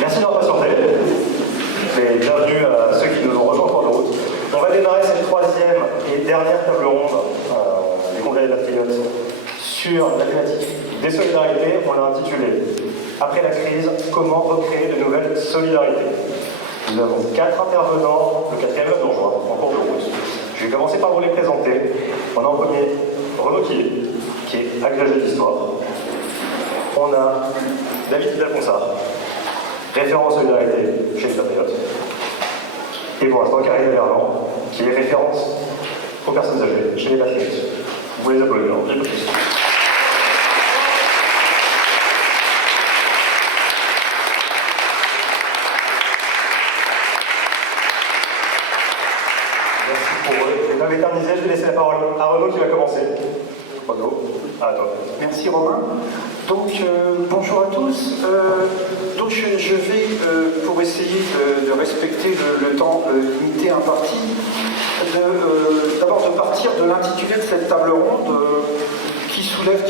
Merci d'avoir patienté. Et bienvenue à ceux qui nous ont rejoints en cours de route. On va démarrer cette troisième et dernière table ronde du Congrès des Patriotes sur la thématique des solidarités. On l'a intitulé « Après la crise, comment recréer de nouvelles solidarités ?» Nous avons 4 intervenants, le 4e va nous rejoindre en cours de route. Je vais commencer par vous les présenter. On a en premier Renaud Quillet, qui est agrégé d'histoire. On a David Hidalgo-Ponsard, référent en solidarité chez les Patriotes. Et pour l'instant, Karine Verland, qui est référente aux personnes âgées chez les Patriotes. Vous les applaudissez, non? Merci pour eux. Je vais pas m'éterniser, je vais laisser la parole à Renaud qui va commencer. Renaud, à toi. Merci Romain. Donc bonjour à tous. Donc je vais, pour essayer de respecter le temps limité imparti, d'abord de partir de l'intitulé de cette table ronde qui soulève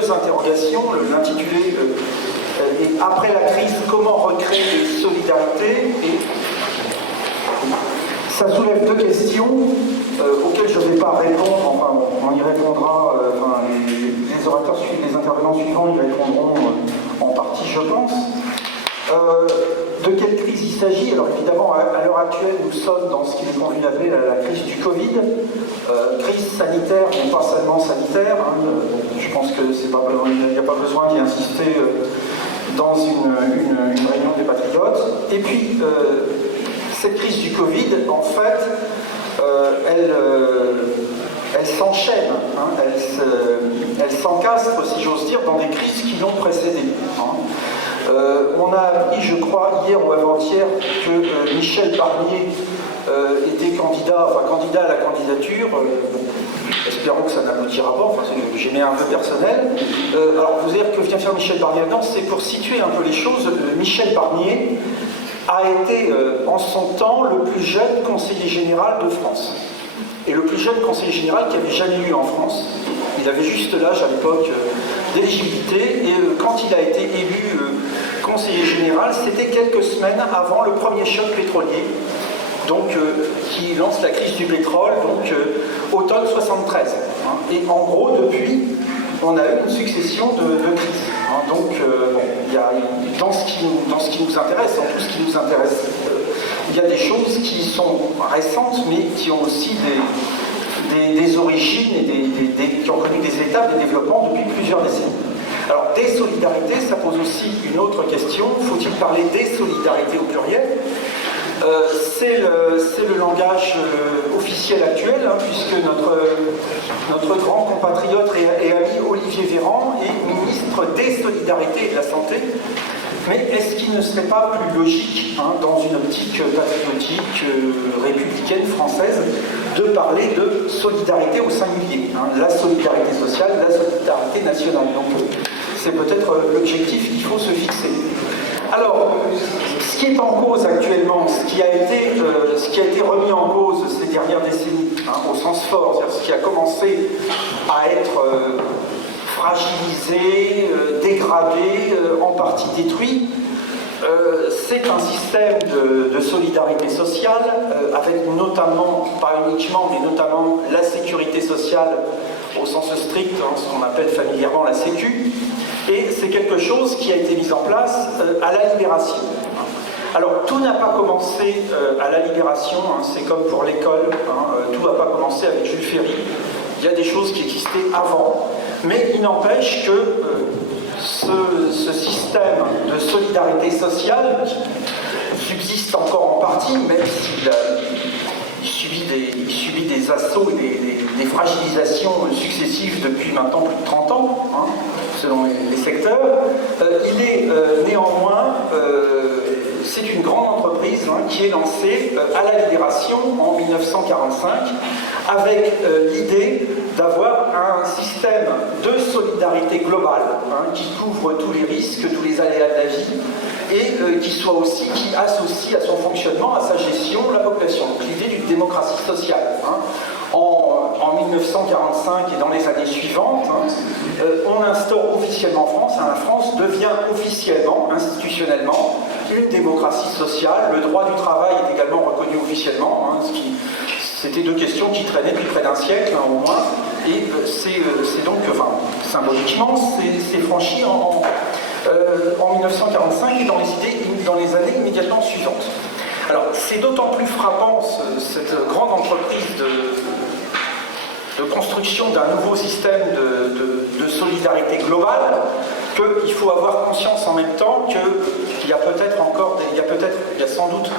2 interrogations. L'intitulé est « Après la crise, comment recréer des solidarités ?» et ça soulève 2 questions auxquelles je ne vais pas répondre, enfin on y répondra, les orateurs suivants, les intervenants suivants y répondront en partie je pense. De quelle crise il s'agit? Alors évidemment à l'heure actuelle nous sommes dans ce qu'il est convenu d'appeler la crise du Covid, crise sanitaire mais pas seulement sanitaire, je pense que il n'y a pas besoin d'y insister dans une réunion des Patriotes. Et puis cette crise du Covid, en fait, elle s'enchaîne, elle s'encastre, si j'ose dire, dans des crises qui l'ont précédée. On a appris, je crois, hier ou avant-hier, que Michel Barnier était candidat à la candidature. Espérons que ça n'aboutira pas, enfin, j'ai mis un peu personnel. Alors, vous dire que vient faire Michel Barnier là-dedans, c'est pour situer un peu les choses. Michel Barnier a été en son temps le plus jeune conseiller général de France. Et le plus jeune conseiller général qu'il n'y avait jamais eu en France. Il avait juste l'âge à l'époque d'éligibilité. Et quand il a été élu conseiller général, c'était quelques semaines avant le premier choc pétrolier, donc qui lance la crise du pétrole, donc automne 73. Et en gros, depuis, on a eu une succession de crises. Donc, dans ce qui nous intéresse, dans tout ce qui nous intéresse, il y a des choses qui sont récentes, mais qui ont aussi des origines et qui ont connu des étapes de développement depuis plusieurs décennies. Alors, des solidarités, ça pose aussi une autre question. Faut-il parler des solidarités au pluriel? C'est le langage officiel actuel, puisque notre grand compatriote et ami Olivier Véran est ministre des Solidarités et de la Santé. Mais est-ce qu'il ne serait pas plus logique, dans une optique patriotique, républicaine, française, de parler de solidarité au singulier, la solidarité sociale, la solidarité nationale. Donc c'est peut-être l'objectif qu'il faut se fixer. Alors, ce qui est en cause actuellement, ce qui a été remis en cause ces dernières décennies, au sens fort, c'est-à-dire ce qui a commencé à être fragilisé, dégradé, en partie détruit, c'est un système de solidarité sociale, avec notamment, pas uniquement, mais notamment la sécurité sociale au sens strict, ce qu'on appelle familièrement la Sécu, et c'est quelque chose qui a été mis en place à la Libération. Alors, tout n'a pas commencé à la Libération, c'est comme pour l'école, tout n'a pas commencé avec Jules Ferry, il y a des choses qui existaient avant, mais il n'empêche que ce système de solidarité sociale subsiste encore en partie, même s'il subit des assauts et des fragilisations successives depuis maintenant plus de 30 ans, selon les secteurs. Il est néanmoins, c'est une grande entreprise qui est lancée à la Libération en 1945 avec l'idée d'avoir un système de solidarité globale qui couvre tous les risques, tous les aléas de la vie et qui associe à son fonctionnement, à sa gestion, la population. Donc l'idée d'une démocratie sociale. En 1945 et dans les années suivantes, on instaure officiellement en France, la France devient officiellement, institutionnellement, une démocratie sociale. Le droit du travail est également reconnu officiellement, hein, c'était deux questions qui traînaient depuis près d'un siècle, hein, au moins, et c'est donc, enfin, symboliquement, c'est franchi en 1945 et dans les années immédiatement suivantes. Alors, c'est d'autant plus frappant, cette grande entreprise de construction d'un nouveau système de solidarité globale, qu'il faut avoir conscience en même temps qu'il y a peut-être encore, il y a sans doute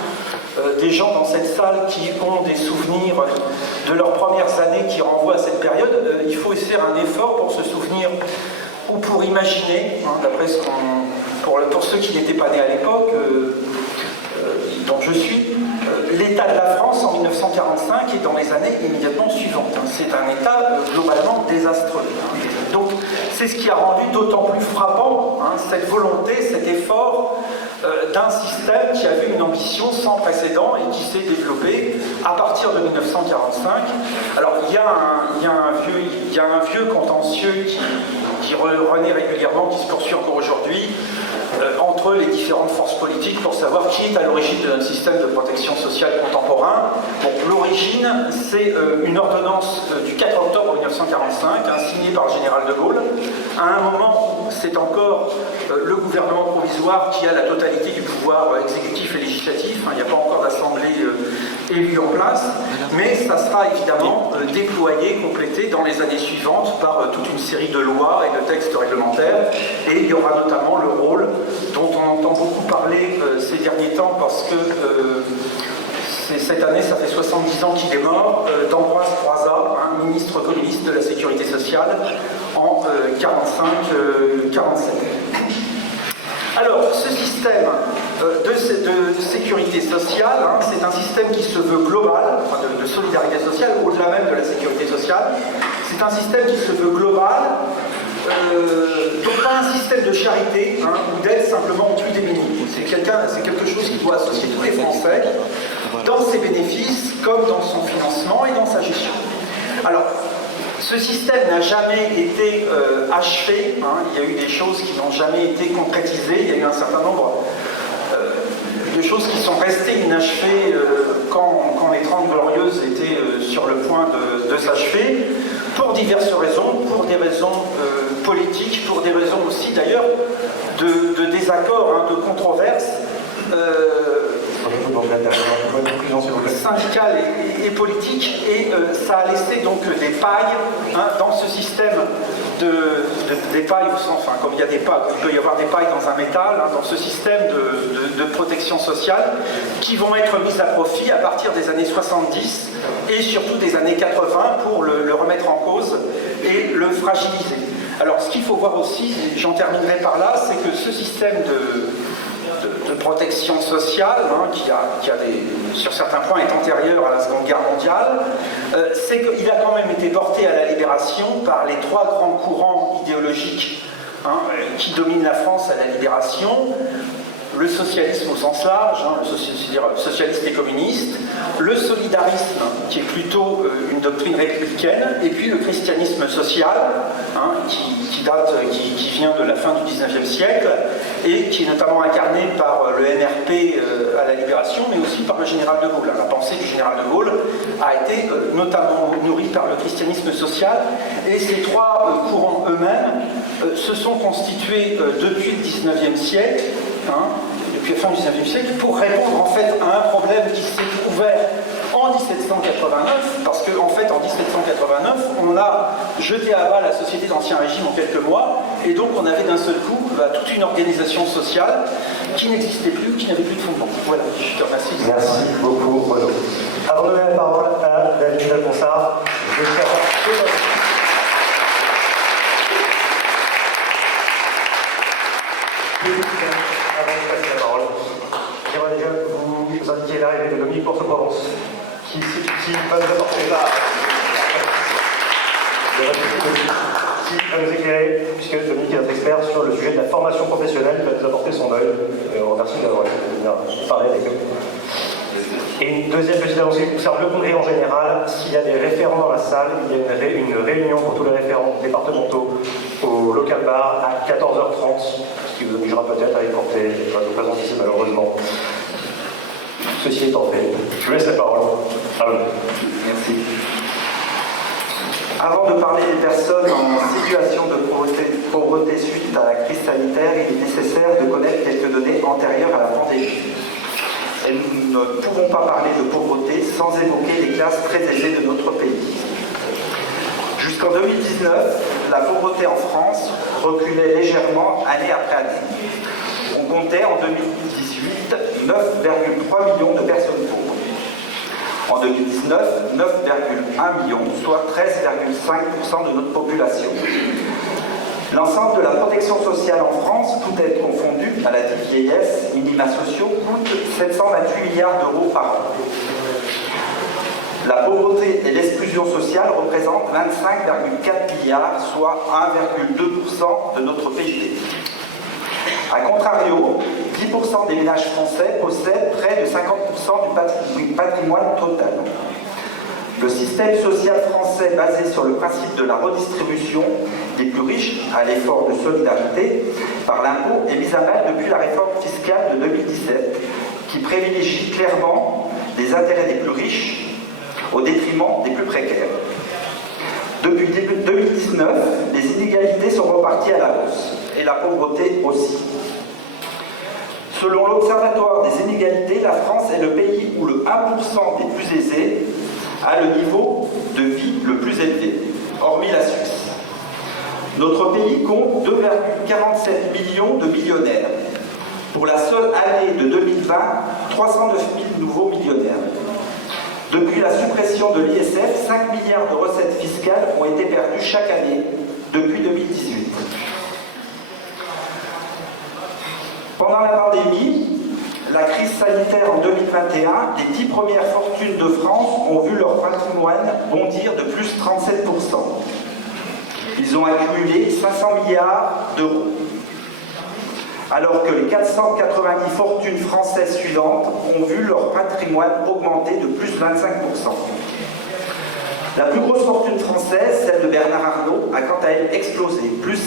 des gens dans cette salle qui ont des souvenirs de leurs premières années qui renvoient à cette période. Il faut essayer un effort pour se souvenir ou pour imaginer, hein, d'après ce qu'on... Pour ceux qui n'étaient pas nés à l'époque, dont je suis, l'état de la France en 1945 et dans les années immédiatement suivantes. C'est un état globalement désastreux. Donc c'est ce qui a rendu d'autant plus frappant, hein, cette volonté, cet effort d'un système qui avait une ambition sans précédent et qui s'est développé à partir de 1945. Alors il y a un vieux contentieux qui renaît régulièrement, qui se poursuit encore aujourd'hui, entre les différentes forces politiques pour savoir qui est à l'origine de notre système de protection sociale contemporain. Bon, l'origine, c'est une ordonnance du 4 octobre 1945, hein, signée par le général de Gaulle, à un moment où c'est encore le gouvernement provisoire qui a la totalité du pouvoir exécutif et législatif, hein, il n'y a pas encore d'assemblée élue en place, mais ça sera évidemment déployé, complété dans les années suivantes par toute une série de lois et de textes réglementaires, et il y aura notamment le rôle dont on entend beaucoup parler ces derniers temps parce que cette année, ça fait 70 ans qu'il est mort, d'Ambroise Croizat, un ministre communiste de la Sécurité sociale, en 45-47. Alors, ce système de sécurité sociale, hein, c'est un système qui se veut global, enfin de solidarité sociale, au-delà même de la sécurité sociale. C'est un système qui se veut global, donc pas un système de charité, hein, ou d'aide simplement aux plus démunis. C'est quelque chose qui doit associer tous les Français dans ses bénéfices, comme dans son financement et dans sa gestion. Alors, ce système n'a jamais été achevé, hein, il y a eu des choses qui n'ont jamais été concrétisées, il y a eu un certain nombre de choses qui sont restées inachevées quand les 30 Glorieuses étaient sur le point de s'achever, pour diverses raisons, pour des raisons politiques, pour des raisons aussi d'ailleurs de désaccords, hein, de controverses syndicales et politiques, et ça a laissé donc des pailles, hein, dans ce système des pailles au sens, enfin comme il y a des pailles, il peut y avoir des pailles dans un métal, hein, dans ce système de protection sociale qui vont être mises à profit à partir des années 70 et surtout des années 80 pour le remettre en cause et le fragiliser. Alors ce qu'il faut voir aussi, j'en terminerai par là, c'est que ce système de protection sociale, hein, qui sur certains points est antérieur à la Seconde Guerre mondiale, c'est qu'il a quand même été porté à la libération par les trois grands courants idéologiques, hein, qui dominent la France à la libération. Le socialisme au sens large, hein, c'est-à-dire socialiste et communiste, le solidarisme, qui est plutôt une doctrine républicaine, et puis le christianisme social, hein, qui vient de la fin du XIXe siècle, et qui est notamment incarné par le NRP à la Libération, mais aussi par le général de Gaulle. La pensée du général de Gaulle a été notamment nourrie par le christianisme social, et ces trois courants eux-mêmes se sont constitués depuis le XIXe siècle, hein, depuis la fin du XIXe siècle, pour répondre en fait à un problème qui s'est ouvert en 1789, parce qu'en fait en 1789 on a jeté à bas la société d'Ancien Régime en quelques mois, et donc on avait d'un seul coup toute une organisation sociale qui n'existait plus, qui n'avait plus de fondement. Voilà, je te remercie. Merci beaucoup, Renaud. Avant de donner la parole à David Alphonsard, je vais faire avant de passer la parole, j'aimerais déjà vous indiquer l'arrivée de Dominique Porte-Provence, qui va nous apporter qui va nous éclairer, puisque Dominique est notre expert sur le sujet de la formation professionnelle, il va nous apporter son œil. On remercie d'avoir parlé avec eux. Et une deuxième petite annonce qui concerne le congrès en général. S'il y a des référents dans la salle, il y a une réunion pour tous les référents départementaux au local bar à 14h30, ce qui vous obligera peut-être à y porter votre présence ici malheureusement. Ceci étant fait, je laisse la parole à vous. Merci. Avant de parler des personnes en situation de pauvreté suite à la crise sanitaire, il est nécessaire de connaître quelques données antérieures à la pandémie. Et nous ne pouvons pas parler de pauvreté sans évoquer les classes très aisées de notre pays. Jusqu'en 2019, la pauvreté en France reculait légèrement année après année. On comptait en 2018 9,3 millions de personnes pauvres. En 2019, 9,1 millions, soit 13,5% de notre population. L'ensemble de la protection sociale en France, tout est confondu, maladie, vieillesse, minima sociaux, coûte 728 milliards d'euros par an. La pauvreté et l'exclusion sociale représentent 25,4 milliards, soit 1,2% de notre PIB. A contrario, 10% des ménages français possèdent près de 50% du patrimoine total. Le système social français basé sur le principe de la redistribution des plus riches à l'effort de solidarité par l'impôt est mis à mal depuis la réforme fiscale de 2017 qui privilégie clairement les intérêts des plus riches au détriment des plus précaires. Depuis 2019, les inégalités sont reparties à la hausse et la pauvreté aussi. Selon l'Observatoire des inégalités, la France est le pays où le 1% des plus aisés a le niveau de vie le plus élevé, hormis la Suisse. Notre pays compte 2,47 millions de millionnaires. Pour la seule année de 2020, 309 000 nouveaux millionnaires. Depuis la suppression de l'ISF, 5 milliards de recettes fiscales ont été perdues chaque année depuis 2018. Pendant la pandémie, la crise sanitaire en 2021, les 10 premières fortunes de France ont vu leur patrimoine bondir de plus 37%. Ils ont accumulé 500 milliards d'euros. Alors que les 490 fortunes françaises suivantes ont vu leur patrimoine augmenter de plus 25%. La plus grosse fortune française, celle de Bernard Arnault, a quant à elle explosé, plus 57%.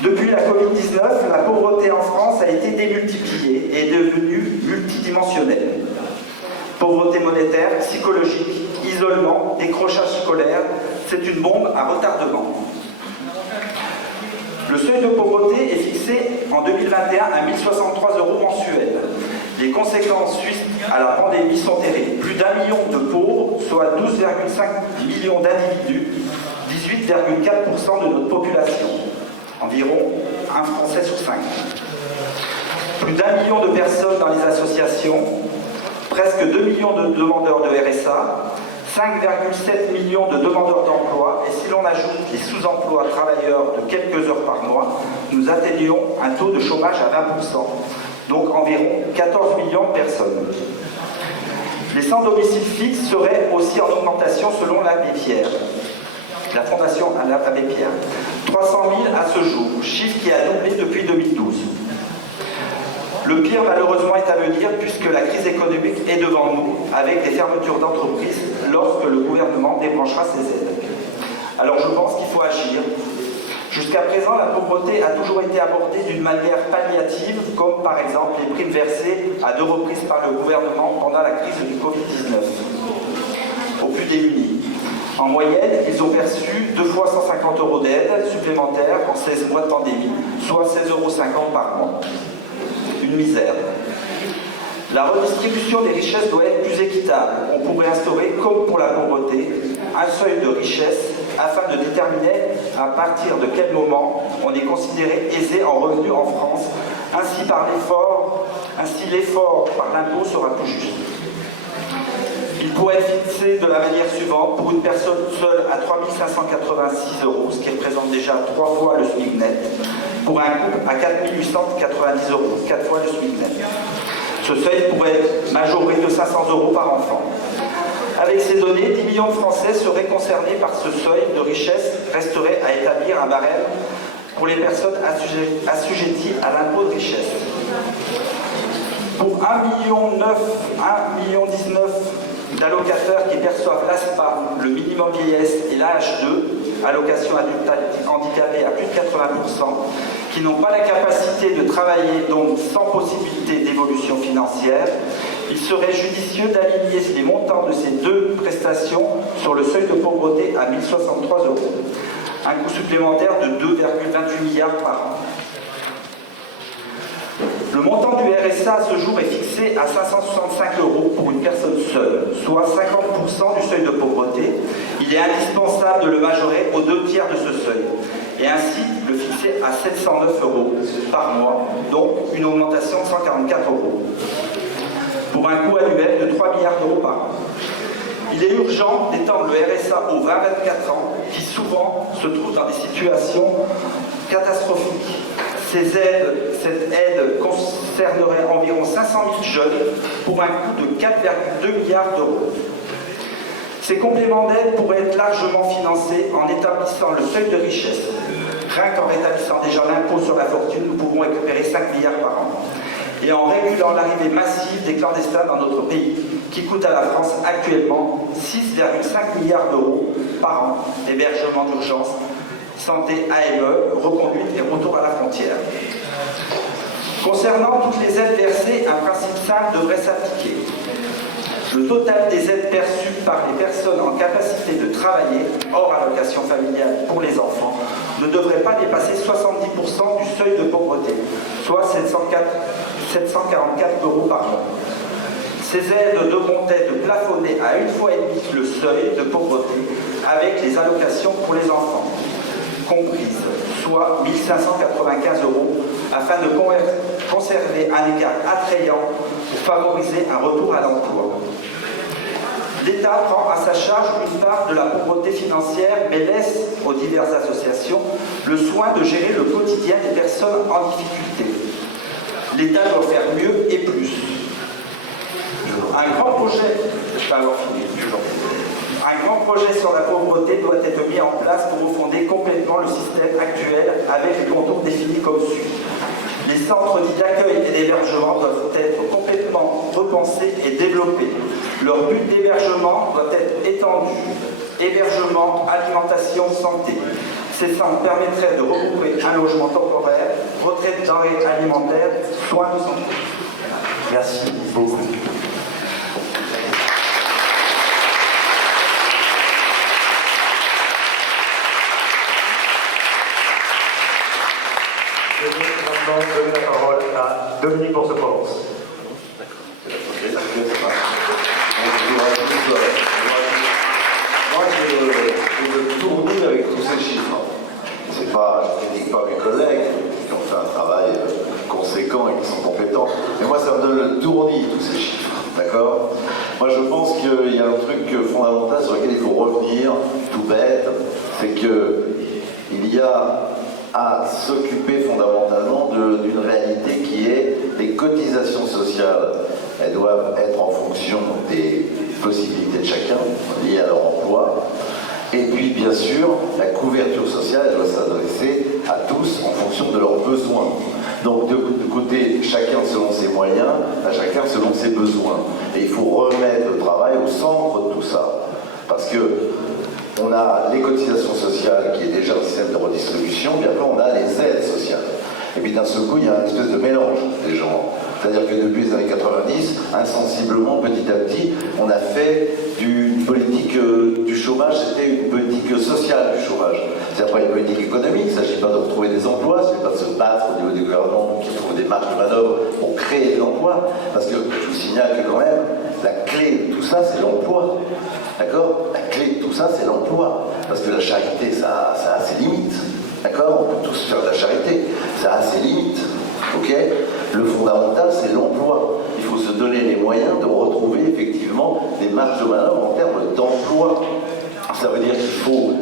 Depuis la Covid-19, la pauvreté en France a été démultipliée et est devenue multidimensionnelle. Pauvreté monétaire, psychologique, isolement, décrochage scolaire, c'est une bombe à retardement. Le seuil de pauvreté est fixé en 2021 à 1 063 € mensuels. Les conséquences suite à la pandémie sont terribles. Plus d'1 million de pauvres, soit 12,5 millions d'individus, 18,4% de notre population. Environ un Français sur 5. Plus d'1 million de personnes dans les associations, presque 2 millions de demandeurs de RSA, 5,7 millions de demandeurs d'emploi, et si l'on ajoute les sous-emplois travailleurs de quelques heures par mois, nous atteignons un taux de chômage à 20%, donc environ 14 millions de personnes. Les sans domicile fixe seraient aussi en augmentation selon l'Abbé Pierre, la Fondation Abbé Pierre. 300 000 à ce jour, chiffre qui a doublé depuis 2012. Le pire, malheureusement, est à venir puisque la crise économique est devant nous, avec des fermetures d'entreprises lorsque le gouvernement débranchera ses aides. Alors je pense qu'il faut agir. Jusqu'à présent, la pauvreté a toujours été abordée d'une manière palliative, comme par exemple les primes versées à 2 reprises par le gouvernement pendant la crise du Covid-19 aux plus démunis. En moyenne, ils ont perçu 2 fois 150 € d'aide supplémentaire en 16 mois de pandémie, soit 16,50 € par mois. Une misère. La redistribution des richesses doit être plus équitable. On pourrait instaurer, comme pour la pauvreté, un seuil de richesse afin de déterminer à partir de quel moment on est considéré aisé en revenu en France. Ainsi l'effort par l'impôt sera plus juste. Il pourrait être fixé de la manière suivante: pour une personne seule à 3 586 €, ce qui représente déjà 3 fois le SMIC net. Pour un couple à 4 890 €, 4 fois le SMIC net. Ce seuil pourrait être majoré de 500 € par enfant. Avec ces données, 10 millions de Français seraient concernés par ce seuil de richesse. Resterait à établir un barème pour les personnes assujetties à l'impôt de richesse. Pour 1,19 million d'allocataires qui perçoivent l'ASPA, le minimum vieillesse et l'AH2, allocation adulte handicapé à plus de 80%, qui qui n'ont pas la capacité de travailler, donc sans possibilité d'évolution financière, il serait judicieux d'aligner les montants de ces deux prestations sur le seuil de pauvreté à 1 063 €. Un coût supplémentaire de 2,28 milliards par an. Le montant du RSA à ce jour est fixé à 565 € pour une personne seule, soit 50% du seuil de pauvreté. Il est indispensable de le majorer aux 2/3 de ce seuil, et ainsi le fixer à 709 € par mois, donc une augmentation de 144 €, pour un coût annuel de 3 milliards d'euros par an. Il est urgent d'étendre le RSA aux 20-24 ans, qui souvent se trouvent dans des situations catastrophiques. Cette aide concernerait environ 500 000 jeunes pour un coût de 4,2 milliards d'euros. Ces compléments d'aide pourraient être largement financés en établissant le seuil de richesse. Rien qu'en rétablissant déjà l'impôt sur la fortune, nous pouvons récupérer 5 milliards par an. Et en régulant l'arrivée massive des clandestins dans notre pays, qui coûte à la France actuellement 6,5 milliards d'euros par an, hébergement d'urgence, santé, AME, reconduite et retour à la frontière. Concernant toutes les aides versées, un principe simple devrait s'appliquer. Le total des aides perçues par les personnes en capacité de travailler, hors allocation familiale pour les enfants, ne devrait pas dépasser 70% du seuil de pauvreté, soit 744 € par mois. Ces aides devront être plafonnées à 1,5 fois le seuil de pauvreté avec les allocations pour les enfants comprises, soit 1 595 € afin de conserver un écart attrayant pour favoriser un retour à l'emploi. L'État prend à sa charge une part de la pauvreté financière, mais laisse aux diverses associations le soin de gérer le quotidien des personnes en difficulté. L'État doit faire mieux et plus. Un grand projet sur la pauvreté doit être mis en place pour refonder complètement le système actuel avec les contours définis comme suit. Les centres dits d'accueil et d'hébergement doivent être complètement repensés et développés. Leur but d'hébergement doit être étendu. Hébergement, alimentation, santé. Ces centres permettraient de regrouper un logement temporaire, retraite denrées alimentaires, soins de santé. Merci beaucoup. Je vais maintenant donner la parole à Dominique Borse-Provence. Moi, je me tourne avec tous ces chiffres. C'est pas, je ne critique pas mes collègues qui ont fait un travail conséquent et qui sont compétents, mais moi, ça me donne le tournis, tous ces chiffres. D'accord? Moi, je pense qu'il y a un truc fondamental sur lequel il faut revenir, tout bête, c'est qu'il y a à s'occuper fondamentalement d'une réalité qui est les cotisations sociales. Elles doivent être en fonction des possibilités de chacun, liées à leur emploi. Et puis, bien sûr, la couverture sociale, elle doit s'adresser à tous en fonction de leurs besoins. Donc, de côté, chacun selon ses moyens, à chacun selon ses besoins. Et il faut remettre le travail au centre de tout ça. Parce que on a les cotisations sociales, qui est déjà un système de redistribution, puis après on a les aides sociales. Et puis d'un seul coup, il y a une espèce de mélange des gens. C'est-à-dire que depuis les années 90, insensiblement, petit à petit, on a fait d'une politique du chômage, c'était une politique sociale du chômage. C'est pas une politique économique, il ne s'agit pas de retrouver des emplois, il ne s'agit pas de se battre au niveau des gouvernements qui trouvent des marges de manœuvre pour créer de l'emploi. Parce que je vous signale que quand même, la clé de tout ça, c'est l'emploi. D'accord? La clé de tout ça, c'est l'emploi. Parce que la charité, ça a ses limites. D'accord? On peut tous faire de la charité. Ça a ses limites. Ok? Le fondamental, c'est l'emploi. Il faut se donner les moyens de retrouver effectivement des marges de manœuvre en termes d'emploi. Ça veut dire qu'il faut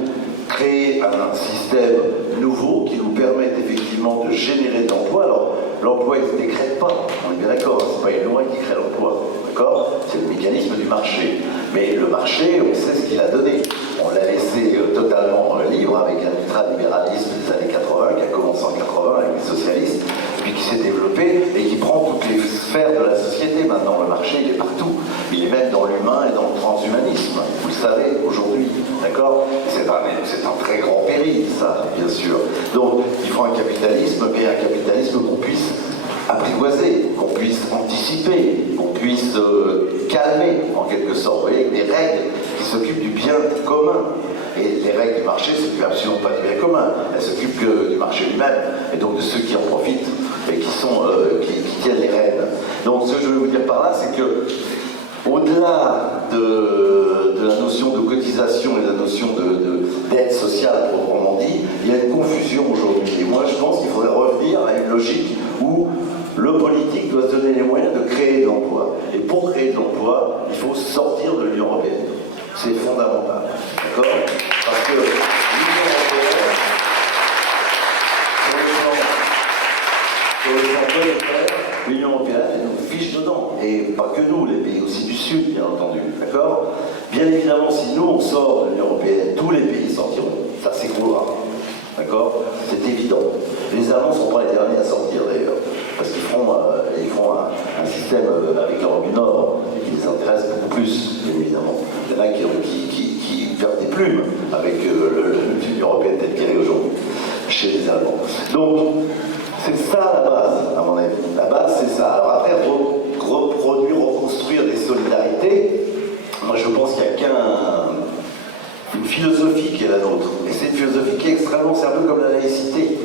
créer un système nouveau qui nous permette effectivement de générer de l'emploi. Alors, l'emploi, il ne se décrète pas. On est bien d'accord, c'est pas une loi qui crée l'emploi. D'accord? C'est le mécanisme du marché. Mais le marché, on sait ce qu'il a donné. On l'a laissé totalement libre avec un ultralibéralisme des années 80, qui a commencé en 80 avec les socialistes, puis qui s'est développé et qui prend toutes les sphères de la société. Maintenant, le marché, il est partout. Il est même dans l'humain et dans le transhumanisme. Vous le savez, aujourd'hui. D'accord? C'est un très grand péril, ça, bien sûr. Donc, il faut un capitalisme, mais un que qu'on puisse apprivoiser, qu'on puisse anticiper, qu'on puisse calmer en quelque sorte, vous voyez, avec des règles qui s'occupent du bien commun. Et les règles du marché ne s'occupent absolument pas du bien commun, elles s'occupent que du marché lui-même, et donc de ceux qui en profitent et qui tiennent les rênes. Donc ce que je veux vous dire par là, c'est que au-delà de la notion de cotisation et de la notion d'aide sociale proprement dit, il y a une confusion aujourd'hui. Et moi je pense qu'il faudrait revenir à une logique où le politique doit se donner les moyens de créer de l'emploi. Et pour créer de l'emploi, il faut sortir de l'Union européenne. C'est fondamental. D'accord? Parce que l'Union européenne, sur le plan monétaire, l'Union européenne, elle nous fiche dedans. Et pas que nous, les pays aussi du Sud, bien entendu. D'accord? Bien évidemment, si nous on sort de l'Union européenne, tous les pays sortiront. Ça s'écroulera. D'accord? C'est évident. Les Allemands ne seront pas les derniers à sortir d'ailleurs. Parce qu'ils feront un système avec l'Europe du Nord qui les intéresse beaucoup plus, bien évidemment. Il y en a qui perdent des plumes avec l'Union européenne telle qu'elle est aujourd'hui, chez les Allemands. Donc, c'est ça la base, à mon avis. La base, c'est ça. Alors après, reconstruire des solidarités, moi je pense qu'il n'y a qu'une philosophie qui est la nôtre. Et c'est une philosophie qui est extrêmement, c'est un peu comme la laïcité.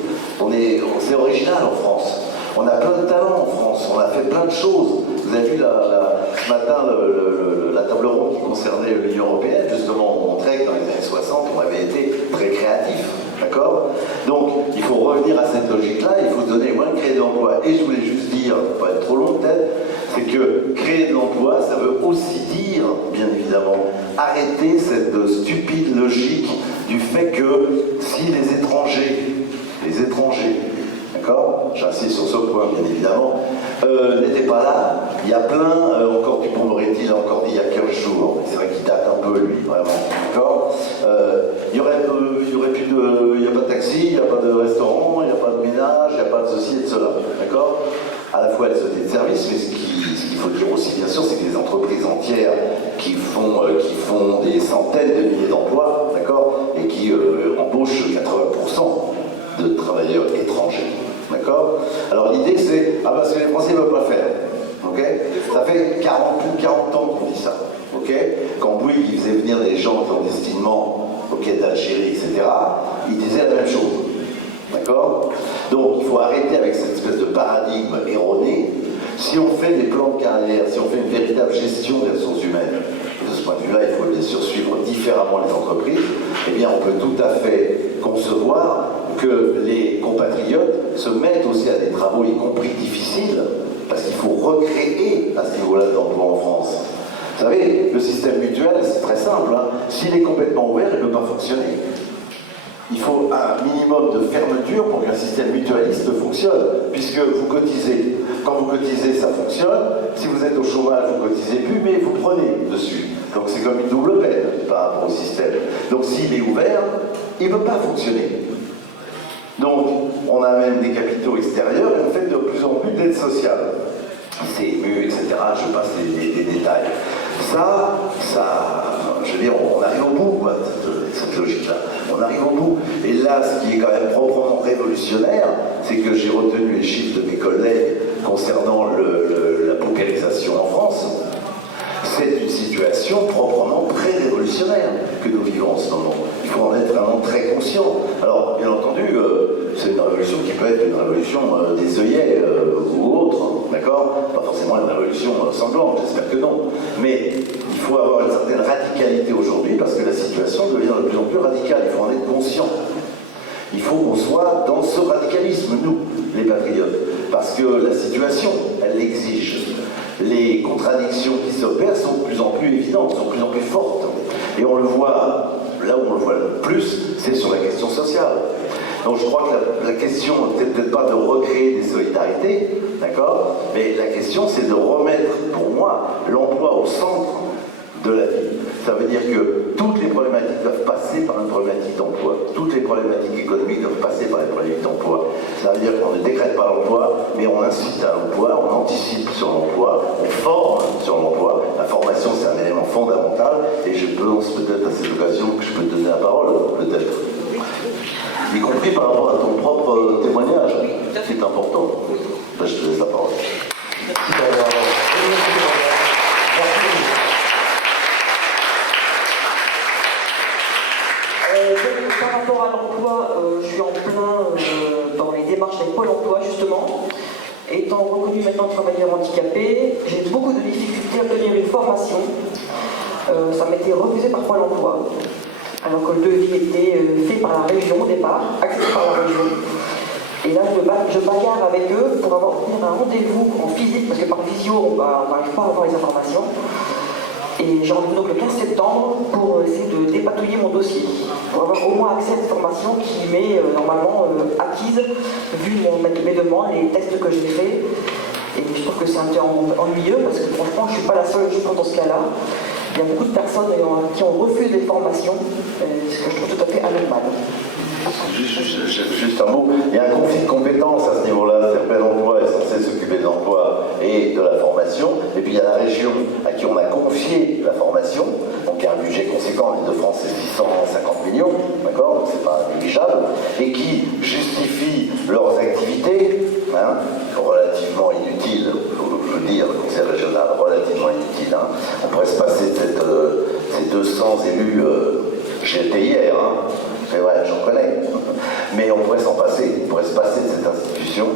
C'est original en France. On a plein de talents en France, on a fait plein de choses. Vous avez vu ce matin la table ronde qui concernait l'Union européenne, justement, on montrait que dans les années 60, on avait été très créatifs. D'accord? Donc, il faut revenir à cette logique-là, il faut se donner les moyens de créer de l'emploi. Et je voulais juste dire, pour pas être trop long peut-être, c'est que créer de l'emploi, ça veut aussi dire, bien évidemment, arrêter cette stupide logique du fait que si les étrangers, d'accord, j'insiste sur ce point bien évidemment, n'étaient pas là, il y a plein, encore Dupond-Moretti l'a encore dit il y a 15 jours, c'est vrai qu'il date un peu lui, vraiment, d'accord, il n'y a pas de taxi, il n'y a pas de restaurant, il n'y a pas de ménage, il n'y a pas de ceci et de cela, d'accord. À la fois elles sociétés de service, mais ce qu'il faut dire aussi bien sûr, c'est que les entreprises entières qui font des centaines de milliers d'emplois, d'accord, et qui embauchent 80% de travailleurs étrangers, d'accord. Alors l'idée c'est, parce que les Français ne veulent pas faire, ok. Ça fait plus de 40 ans qu'on dit ça, ok. Quand Bouygues il faisait venir des gens clandestinement, ok, d'Algérie, etc., il disait la même chose. D'accord? Donc il faut arrêter avec cette espèce de paradigme erroné. Si on fait des plans de carrière, si on fait une véritable gestion des ressources humaines, de ce point de vue-là, il faut bien sûr suivre différemment les entreprises, eh bien on peut tout à fait concevoir que les compatriotes se mettent aussi à des travaux, y compris difficiles, parce qu'il faut recréer à ce niveau-là de l'emploi en France. Vous savez, le système mutuel, c'est très simple, hein. S'il est complètement ouvert, il ne peut pas fonctionner. Il faut un minimum de fermeture pour qu'un système mutualiste fonctionne, puisque vous cotisez. Quand vous cotisez, ça fonctionne. Si vous êtes au chômage, vous ne cotisez plus, mais vous prenez dessus. Donc c'est comme une double peine par rapport au système. Donc s'il est ouvert, il ne peut pas fonctionner. Donc on a même des capitaux extérieurs et on fait de plus en plus d'aide sociale. CMU, etc. Je passe les détails. Ça, je veux dire, on arrive au bout, quoi, cette logique-là. On arrive au bout. Et là, ce qui est quand même proprement révolutionnaire, c'est que j'ai retenu les chiffres de mes collègues concernant la paupérisation en France. C'est une situation proprement pré-révolutionnaire que nous vivons en ce moment. Il faut en être vraiment très conscient. Alors, bien entendu, c'est une révolution qui peut être une révolution des œillets ou autre, d'accord? Pas forcément une révolution sanglante, j'espère que non. Mais il faut avoir une certaine radicalité aujourd'hui parce que la situation devient de plus en plus radicale. Il faut en être conscient. Il faut qu'on soit dans ce radicalisme, nous, les patriotes, parce que la situation, elle l'exige. Les contradictions qui s'opèrent sont de plus en plus évidentes, sont de plus en plus fortes. Et on le voit, là où on le voit le plus, c'est sur la question sociale. Donc je crois que la question n'est peut-être pas de recréer des solidarités, d'accord, mais la question c'est de remettre, pour moi, l'emploi au centre de la vie. Ça veut dire que toutes les problématiques doivent passer par une problématique d'emploi. Toutes les problématiques économiques doivent passer par une problématique d'emploi. Ça veut dire qu'on ne décrète pas l'emploi, mais on incite à l'emploi, on anticipe sur l'emploi, on forme sur l'emploi. La formation, c'est un élément fondamental, et je pense peut-être à cette occasion que je peux te donner la parole, peut-être. Y compris par rapport à ton propre témoignage, c'est important. Pôle emploi justement. Étant reconnu maintenant travailleur handicapé, j'ai beaucoup de difficultés à obtenir une formation. Ça m'était refusé par Pôle emploi, alors que le devis était fait par la région au départ, accepté par la région. Et là, je bagarre avec eux pour obtenir un rendez-vous en physique, parce que par visio, on n'arrive pas à avoir les informations. Et j'ai rendez-vous donc le 15 septembre pour essayer de dépatouiller mon dossier, pour avoir au moins accès à cette formation qui m'est normalement acquise, vu mes demandes, les tests que j'ai faits. Et je trouve que c'est un peu ennuyeux, parce que franchement, je ne suis pas la seule, je pense, dans ce cas-là. Il y a beaucoup de personnes qui ont refusé les formations, ce que je trouve tout à fait anormal. Juste un mot, il y a un conflit de compétences à ce niveau-là, c'est-à-dire que l'emploi est censé s'occuper de l'emploi et de la formation, et puis il y a la région à qui on a confié la formation, donc il y a un budget conséquent, l'Île-de-France c'est 650 millions, d'accord, donc c'est pas négligeable, et qui justifie leurs activités, relativement inutiles, je veux dire, le conseil régional, relativement inutiles, on pourrait se passer de ces 200 élus, j'étais hier, mais ouais, j'en connais. Mais on pourrait s'en passer, on pourrait se passer de cette institution,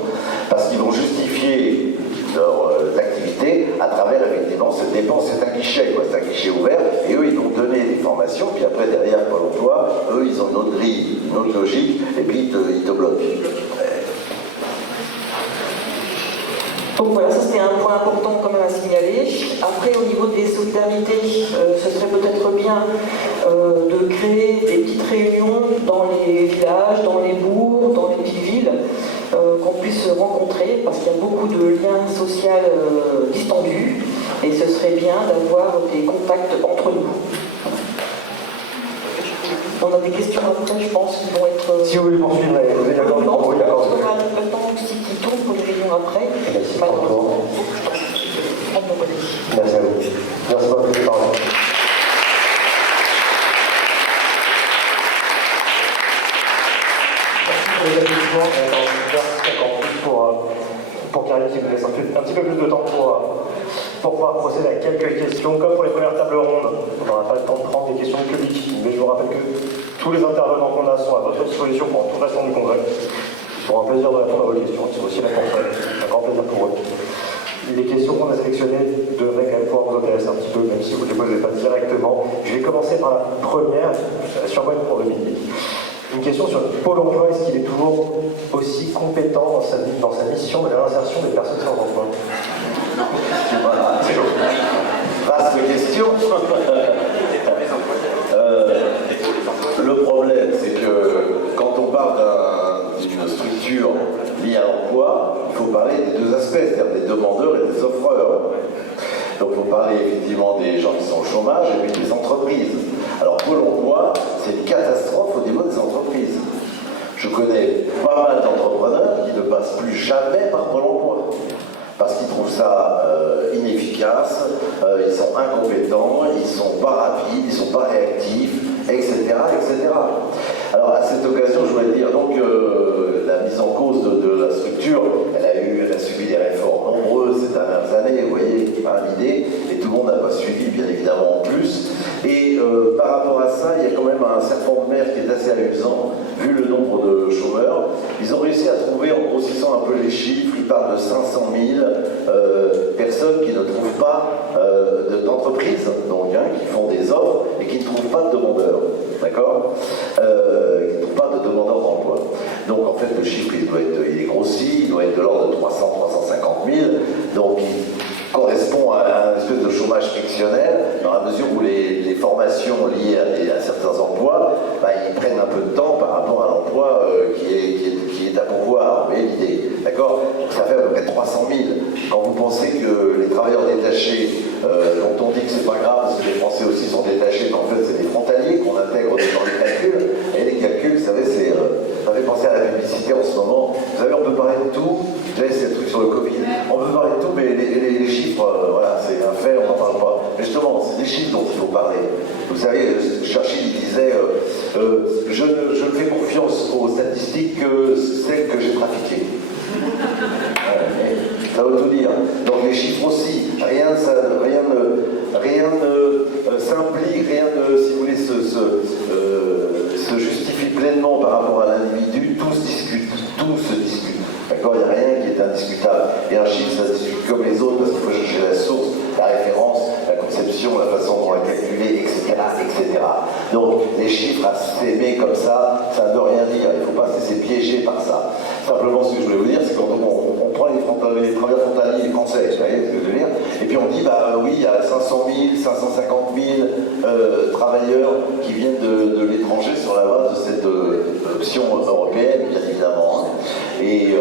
parce qu'ils vont justifier leurs activités à travers effectivement cette dépense. C'est un guichet, quoi, c'est un guichet ouvert, et eux ils vont donner des formations, puis après derrière Pôle emploi, eux ils ont une autre grille, une autre logique, et puis ils te bloquent. Donc voilà, ça c'était un point important quand même à signaler. Après, au niveau des solidarités, ce serait peut-être bien de créer des petites réunions dans les villages, dans les bourgs, dans les petites villes, qu'on puisse se rencontrer, parce qu'il y a beaucoup de liens sociaux distendus, et ce serait bien d'avoir des contacts entre nous. On a des questions après, je pense, qui vont être... Si vous voulez poursuivre, vous êtes d'accord? Non, Oui, d'accord. on a le temps aussi qui tourne pour les réunions après. Merci beaucoup. Merci à vous. Merci beaucoup de parler. Merci pour les applaudissements. Merci encore plus pour Karine qui nous laisse un petit peu plus de temps pour pouvoir procéder à quelques questions. Comme pour les premières tables rondes, on n'aura pas le temps de prendre des questions publiques, mais je vous rappelle que tous les intervenants qu'on a sont à votre disposition pendant tout le restant du congrès. Ils auront un plaisir de répondre à vos questions, ils sont aussi là pour ça. C'est un grand plaisir pour eux. Les questions qu'on a sélectionnées devraient quand même pouvoir vous intéresser un petit peu, même si vous ne les posez pas directement. Je vais commencer par la première, sûrement pour le midi. Une question sur Pôle emploi, est-ce qu'il est toujours aussi compétent dans sa mission de réinsertion des personnes sans emploi? Voilà, c'est chaud. Vaste question. Le problème, c'est que quand on parle d'une structure liée à l'emploi, il faut parler des deux aspects, c'est-à-dire des demandeurs et des offreurs. Donc il faut parler effectivement des gens qui sont au chômage et puis des entreprises. Alors Pôle emploi, c'est une catastrophe au niveau des entreprises. Je connais pas mal d'entrepreneurs qui ne passent plus jamais par Pôle emploi. Parce qu'ils trouvent ça inefficace, ils sont incompétents, ils sont pas rapides, ils sont pas réactifs, etc., etc. Alors à cette occasion, je voudrais dire donc la mise en cause de la structure, elle a subi des réformes nombreuses ces dernières années, vous voyez, l'idée, et tout le monde n'a pas suivi, bien évidemment, en plus. Et par rapport à ça, il y a quand même un serpent de mer qui est assez amusant, vu le nombre de chômeurs. Ils ont réussi à trouver, en grossissant un peu les chiffres, ils parlent de 500 000 personnes qui ne trouvent pas d'entreprise, donc qui font des offres et qui ne trouvent pas de demandeurs, d'accord, qui ne trouvent pas de demandeurs d'emploi. Donc en fait le chiffre il est grossi, il doit être de l'ordre de 300-350 000, donc il correspond à un espèce de chômage fictionnel, dans la mesure où les formations liées à certains emplois, ils prennent un peu de temps par rapport à l'emploi qui est à pourvoir, vous voyez l'idée, d'accord? Donc ça fait à peu près 300 000. Quand vous pensez que les travailleurs détachés, dont on dit que c'est pas grave, parce que les Français aussi sont détachés, mais en fait c'est des frontaliers qu'on intègre dans les calculs, et les calculs, vous savez, ça fait penser à la publicité en ce moment. Vous savez, on peut parler de tout, là c'est un truc sur le Covid, on peut parler de tout, mais les chiffres, voilà, c'est un fait, on n'en parle pas. Mais justement, c'est des chiffres dont il faut parler. Vous savez, Churchill il disait je ne fais confiance aux statistiques que celles que j'ai trafiquées. Ça veut tout dire. Donc les chiffres aussi, rien ne s'implique, rien ne, si vous voulez, se justifie pleinement par rapport à l'individu, tout se discute. D'accord, il n'y a rien qui est indiscutable. Et un chiffre, ça se discute comme les autres, parce qu'il faut chercher la source, la référence, la conception, la façon dont on l'a calculé, etc., etc. Donc, les chiffres à s'aimer comme ça ne veut rien dire. Il ne faut pas se laisser piéger par ça. Simplement, ce que je voulais vous dire, c'est quand on prend les travailleurs frontaliers, les Français, vous voyez ce que je veux dire, et puis on dit, bah oui, il y a 500 000, 550 000 travailleurs qui viennent de l'étranger sur la base de cette option européenne, bien évidemment. Et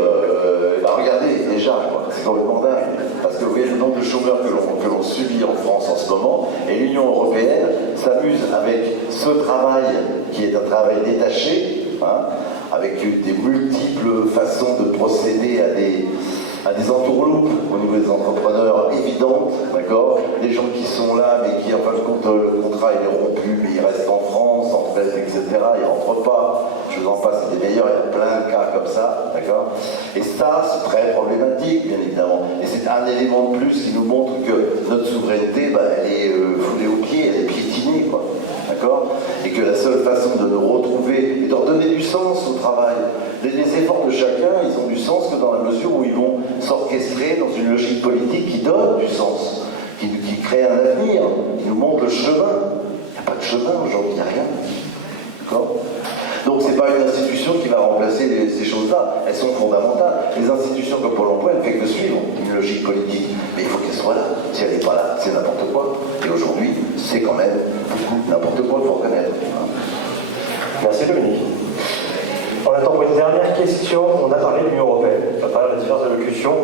bah regardez, déjà, c'est complètement dingue. Parce que vous voyez le nombre de chômeurs que l'on subit en France en ce moment, et l'Union européenne s'amuse avec ce travail qui est un travail détaché, hein, avec des multiples façons de procéder à des entourloupes au niveau des entrepreneurs évidentes, d'accord? Des gens qui sont là, mais qui, en fin de compte, le contrat il est rompu, mais ils restent en France, en fait, etc. Ils ne rentrent pas. Je vous en passe, c'est des meilleurs, il y a plein de cas comme ça, d'accord? Et ça, c'est très problématique, bien évidemment. Et c'est un élément de plus qui nous montre que notre souveraineté, bah, elle est foulée aux pieds, elle est piétinée, quoi. D'accord? Et que la seule façon de nous retrouver et de redonner du sens au travail, les efforts de chacun, ils ont du sens que dans la mesure où ils vont s'orchestrer dans une logique politique qui donne du sens, qui crée un avenir, qui nous montre le chemin. Il n'y a pas de chemin aujourd'hui, il n'y a rien. D'accord? Donc c'est pas une institution qui va remplacer ces choses-là, elles sont fondamentales. Les institutions comme Pôle emploi, elles ne font que suivre une logique politique, mais il faut qu'elle soit là. Si elle n'est pas là, c'est n'importe quoi. Et aujourd'hui, c'est quand même n'importe quoi, il faut reconnaître. Merci Dominique. On attend pour une dernière question. On a parlé de l'Union européenne, on a parlé de diverses allocutions.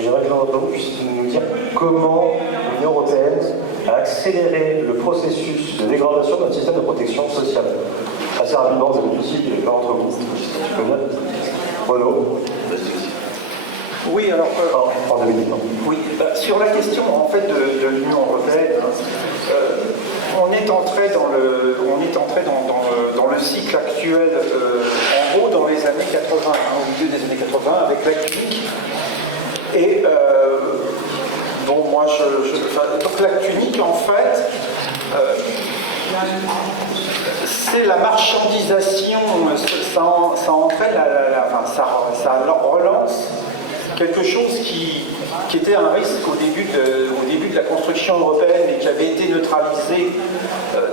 J'aimerais que l'un d'entre vous puisse nous dire comment l'Union européenne a accéléré le processus de dégradation de notre système de protection sociale. Assez rapidement, vous avez aussi, l'un d'entre vous. Renaud. Oui, alors... en 2010, non. Oui, sur la question en fait de l'Union européenne, on est entré dans le cycle actuel, en gros dans les années 80, au milieu des années 80, avec l'acte unique. Et bon, moi, donc l'acte unique, en fait, c'est la marchandisation, ça entraîne, ça relance quelque chose qui était un risque au début de la construction européenne et qui avait été neutralisé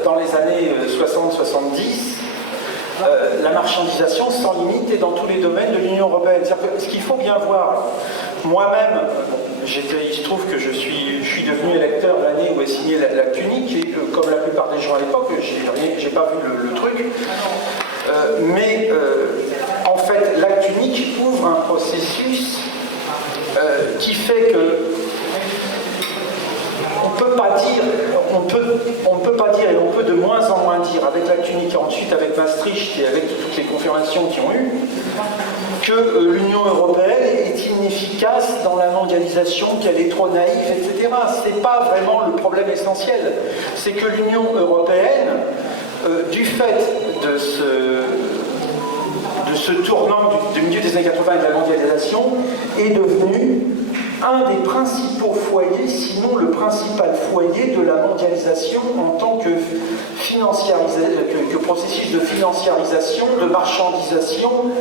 dans les années 60-70. La marchandisation sans limite est dans tous les domaines de l'Union européenne. Ce qu'il faut bien voir, moi-même, il se trouve que je suis devenu électeur l'année où est signé l'acte unique, et comme la plupart des gens à l'époque, j'ai pas vu le truc. Mais en fait, l'acte unique ouvre un processus qui fait que on ne peut pas dire, et on peut de moins en moins dire, avec l'acte unique et ensuite avec Maastricht et avec toutes les confirmations qui ont eu, que l'Union européenne est inefficace dans la mondialisation, qu'elle est trop naïve, etc. Ce n'est pas vraiment le problème essentiel. C'est que l'Union européenne, du fait de ce tournant du milieu des années 80 et de la mondialisation, est devenue un des principaux foyers, sinon le principal foyer de la mondialisation en tant que processus de financiarisation, de marchandisation,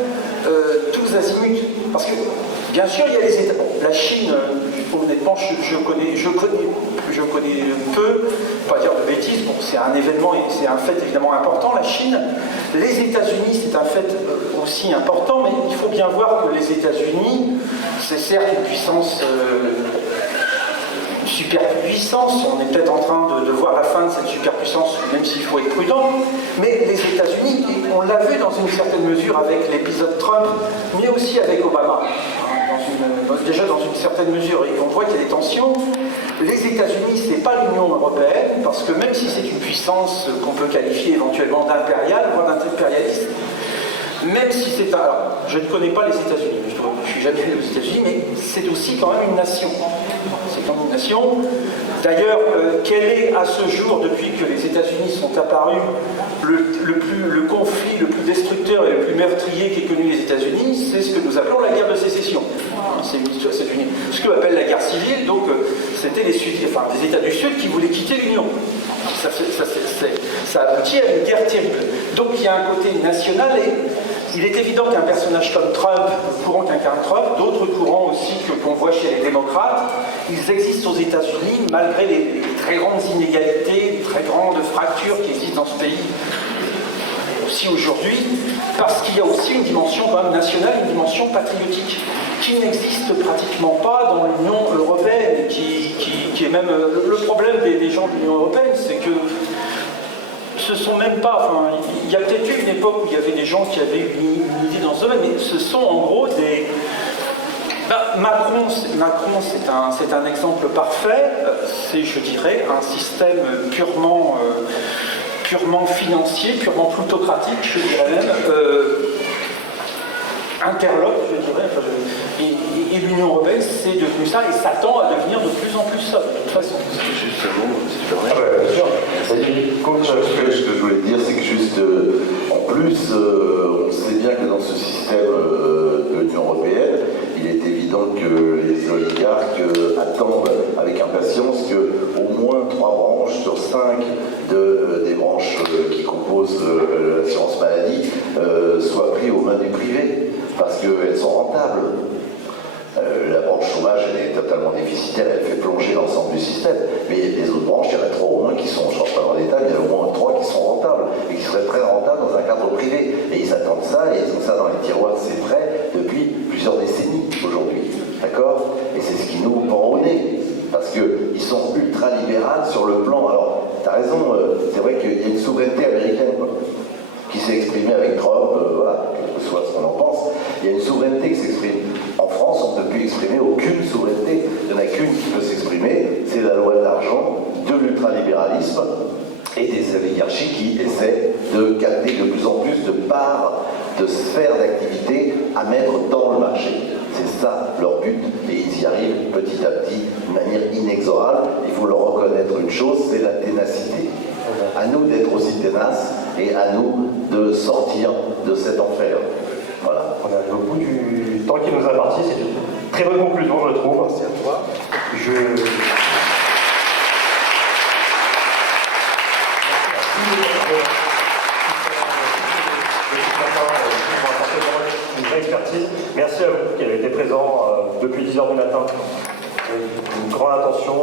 tous azimuts. Parce que, bien sûr, il y a les États. La Chine, honnêtement, je connais peu, pas dire de bêtises, bon, c'est un événement et c'est un fait évidemment important, la Chine. Les États-Unis, c'est un fait aussi important, mais il faut bien voir que les États-Unis, c'est certes une puissance, une superpuissance, on est peut-être en train de voir la fin de cette superpuissance, même s'il faut être prudent, mais les États-Unis, on l'a vu dans une certaine mesure avec l'épisode Trump, mais aussi avec Obama, déjà dans une certaine mesure, et on voit qu'il y a des tensions. Les États-Unis, ce n'est pas l'Union européenne, parce que même si c'est une puissance qu'on peut qualifier éventuellement d'impériale, voire d'impérialiste, même si c'est un... Alors, je ne connais pas les États-Unis, je ne suis jamais allé aux États-Unis, mais c'est aussi quand même une nation. C'est quand même une nation. D'ailleurs, quel est à ce jour, depuis que les États-Unis sont apparus, le conflit le plus destructeur et le plus meurtrier qu'aient connu les États-Unis, c'est ce que nous appelons la guerre de sécession. C'est ce qu'on appelle la guerre civile, donc c'était les États du Sud qui voulaient quitter l'Union. Ça aboutit à une guerre terrible. Donc il y a un côté national et il est évident qu'un personnage comme Trump, le courant qu'incarne qu'on voit chez les démocrates, ils existent aux États-Unis malgré les très grandes inégalités, les très grandes fractures qui existent dans ce pays aussi aujourd'hui, parce qu'il y a aussi une dimension quand même nationale, une dimension patriotique, qui n'existe pratiquement pas dans l'Union européenne, qui est même le problème des gens de l'Union européenne, c'est que ce sont même pas, enfin, il y a peut-être eu une époque où il y avait des gens qui avaient une idée dans ce domaine, mais ce sont en gros des... Macron, c'est un exemple parfait, c'est, je dirais, un système purement financier, purement plutocratique, je dirais même, interlope, je dirais, et l'Union européenne, c'est devenu ça, et ça tend à devenir de plus en plus ça, de toute façon. Justement, si tu permets. Ah ouais, bien sûr. Ce que je voulais dire, c'est que juste, en plus, on sait bien que dans ce système de l'Union européenne, il est évident que les oligarques attendent avec impatience que au moins 3 branches sur 5 des branches qui composent l'assurance maladie soient prises aux mains du privé, parce qu'elles sont rentables. La branche chômage, elle est totalement déficitaire, elle fait plonger l'ensemble du système. Mais les autres branches, il y en a 3 au moins qui sont, je ne rentre pas dans les détails, il y en a au moins 3 qui sont rentables, et qui seraient très rentables dans un cadre privé. Et ils attendent ça, et ils ont ça dans les tiroirs de ces prêts depuis plusieurs décennies aujourd'hui. D'accord? Et c'est ce qui nous pend au nez. Parce qu'ils sont ultra-libérales sur le plan. Alors, tu as raison, c'est vrai qu'il y a une souveraineté américaine, quoi, qui s'est exprimée avec Trump, voilà, quel que soit ce qu'on en pense. Il y a une souveraineté qui s'exprime. En France, on ne peut plus exprimer aucune souveraineté. Il n'y en a qu'une qui peut s'exprimer, c'est la loi de l'argent, de l'ultralibéralisme et des oligarchies qui essaient de capter de plus en plus de parts, de sphères d'activité à mettre dans le marché. C'est ça leur but, et ils y arrivent petit à petit, de manière inexorable. Il faut leur reconnaître une chose, c'est la ténacité. À nous d'être aussi ténaces, et à nous de sortir de cet enfer. Voilà. On est au bout du temps qui nous a imparti, c'est une très bonne conclusion, je trouve. Merci à toi. Une vraie expertise. Merci à vous qui avez été présents depuis 10h du matin. Une grande attention.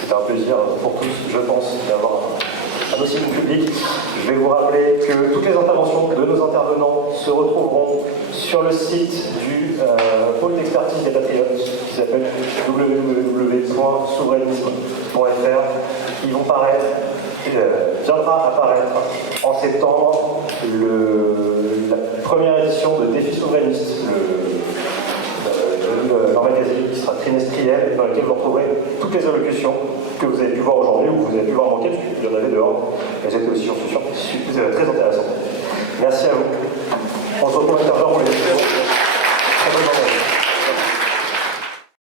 C'était un plaisir pour tous, je pense, d'avoir un aussi bon public. Je vais vous rappeler que toutes les interventions de nos intervenants se retrouveront sur le site du pôle d'expertise des patriotes qui s'appelle www.souverainisme.fr. Ils vont paraître, viendra apparaître en septembre la première édition de Défi souverainiste, leur magazine qui sera trimestriel, dans lequel vous retrouverez toutes les allocutions que vous avez pu voir aujourd'hui ou que vous avez pu voir manquer, parce qu'il y en avait dehors. Elles étaient aussi, j'en suis sûr, très intéressantes. Merci à vous. On se retrouve à 15h pour les questions.